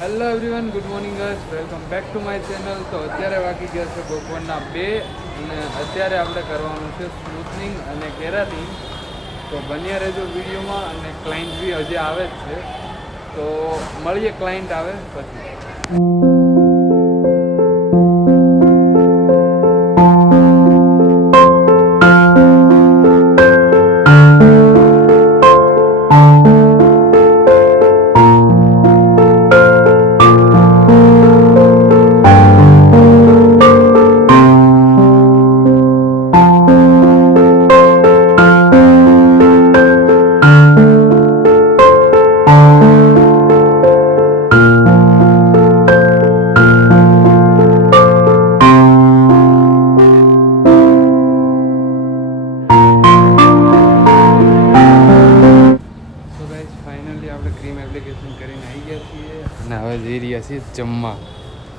Hello everyone, good morning guys, welcome back to my channel. તો અત્યારે વાગી ગયા છે બપોરના 2 અને અત્યારે આપણે કરવાનું છે સ્મૂથનિંગ અને કેરાટીન. તો બન્યા રહેજો વિડીયોમાં. અને ક્લાયન્ટ બી હજી આવે જ છે, તો મળીએ ક્લાયન્ટ આવે પછી. આપણે ક્રીમ એપ્લિકેશન કરીને આવી ગયા છીએ અને હવે જઈ રહ્યા છીએ જમવા.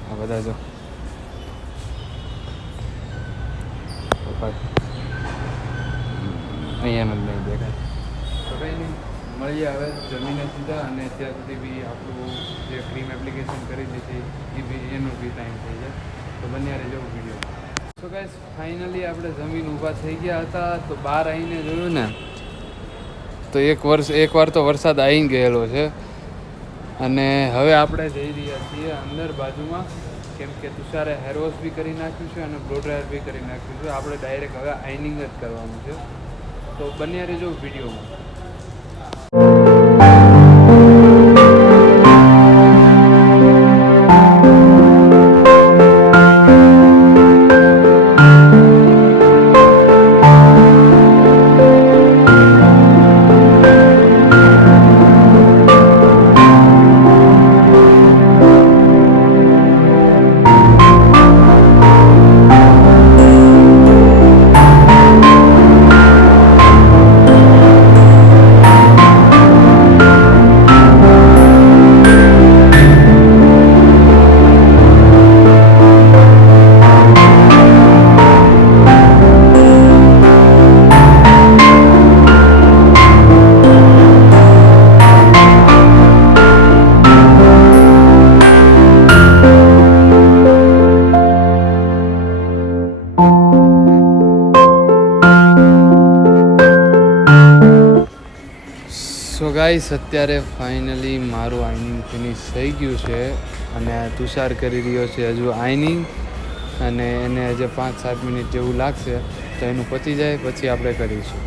આ બધા જો અહીંયાનું જ નહીં દેખાય. તો કંઈ નહીં, મળીએ હવે જમીને સીધા. અને અત્યાર સુધી બી આપણું જે ક્રીમ એપ્લિકેશન કરી દીધી એ બી એનું બી ટાઈમ થઈ જાય. તો બન્યા રહેજો વિડીયો. તો ગાઈસ ફાઇનલી આપણે જમીન ઊભા થઈ ગયા હતા. તો બહાર આવીને જોયું ને તો એકવાર તો વરસાદ આવી ગયેલો છે. અને હવે આપણે જઈ રહ્યા છીએ અંદર બાજુમાં, કેમ કે તુષારે હેર વોશ બી કરી નાખ્યું છે અને બ્લો ડ્રાયર બી કરી નાખ્યું છે. આપણે ડાયરેક્ટ હવે આઈનિંગ જ કરવાનું છે. તો બન્યા રહેજો વિડીયોમાં. સો ગાઈસ, અત્યારે ફાઇનલી મારું આઈનિંગ ફિનિશ થઈ ગયું છે અને તુષાર કરી રહ્યો છે હજુ આઈનિંગ. અને એને હજુ 5-7 મિનિટ જેવું લાગશે. તો એનું પતી જાય પછી આપણે કરીશું.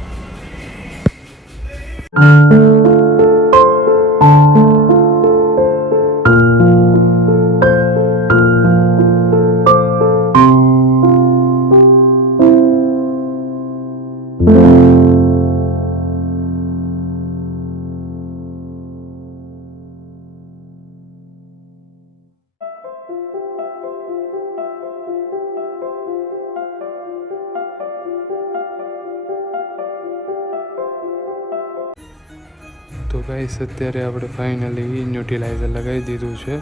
તો ગાઈસ, અત્યારે આપણે ફાઇનલી ન્યુટ્રીલાઇઝર લગાવી દીધું છે.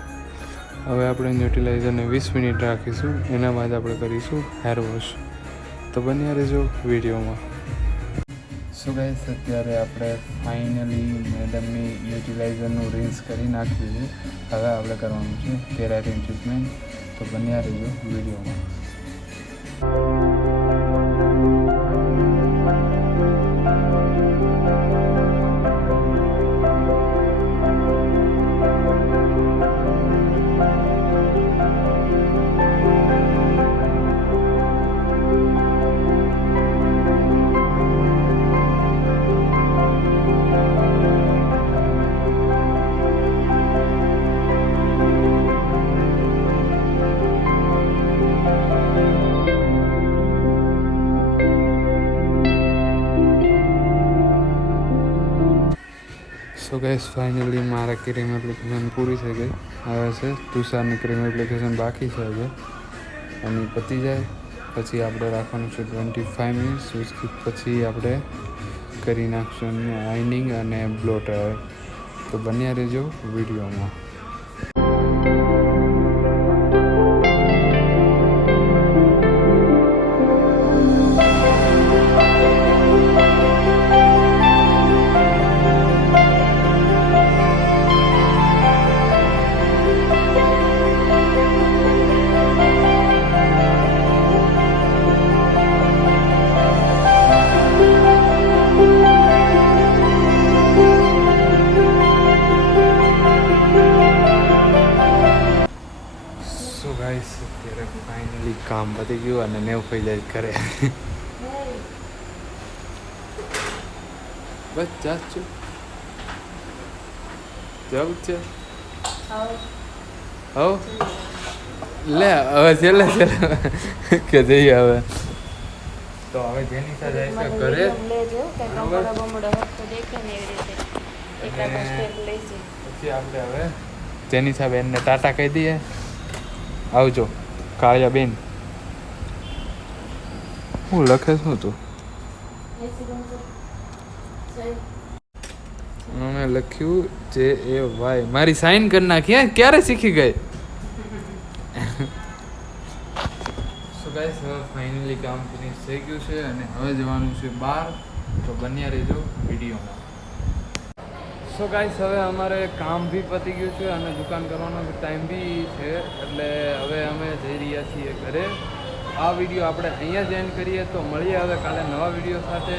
હવે આપણે ન્યુટ્રીલાઇઝરને 20 મિનિટ રાખીશું. એના બાદ આપણે કરીશું હેર વોશ. તો બન્યા રહેજો વિડીયોમાં. સો ગાઈસ, અત્યારે આપણે ફાઇનલી મેડમની ન્યુટ્રીલાઇઝરનું રિન્સ કરી નાખ્યું છે. હવે આપણે કરવાનું છે કેરાટીન ટ્રીટમેન્ટ. તો બન્યા રહેજો વિડીયોમાં. સો ગાઈસ, ફાઇનલી મારા ક્રીમ એપ્લિકેશન પૂરી થઈ ગઈ. હવે છે તુષારની ક્રીમ એપ્લિકેશન બાકી છે હવે. અને પતી જાય પછી આપણે રાખવાનું છે 25 મિનિટ્સ. પછી આપણે કરી નાખશું આઈનિંગ અને બ્લો ડ્રાયર. તો બન્યા રહેજો વિડીયોમાં. ગાઈસ અત્યારે ફાઇનલી કામ પતી ગયું અને નેવ થઈ જાય ઘરે બસ જાત છું જવું છે હવ લે હવે છેલ્લે કે જઈએ હવે તો હવે જેની સાથે જાય છે ઘરે પછી આપણે હવે જેની સાથે એને ટાટા કહી દઈએ આવજો કાળિયા બેન હું લખે શું તું મેં લખ્યું JAY મારી સાઈન કરી નાખી ક્યારે શીખી ગઈ સો ગાઈસ હવે ફાઇનલી કામ ફિનિશ થઈ ગયું છે અને હવે જવાનું છે બહાર તો બન્યા રહેજો વિડીયોમાં સો ગાઈસ હવે અમારે કામ બી પતી ગયું છે અને દુકાન કરવાનો ટાઈમ બી છે એટલે હવે અમે જઈ રહ્યા છીએ ઘરે આ વિડીયો આપણે અહીંયા જ એન્ડ કરીએ તો મળીએ હવે કાલે નવા વિડીયો સાથે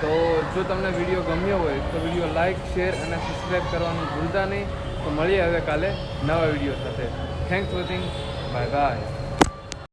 તો જો તમને વિડીયો ગમ્યો હોય તો વિડીયો લાઇક શેર અને સબસ્ક્રાઈબ કરવાનું ભૂલતા નહીં તો મળીએ હવે કાલે નવા વિડીયો સાથે thanks for watching bye bye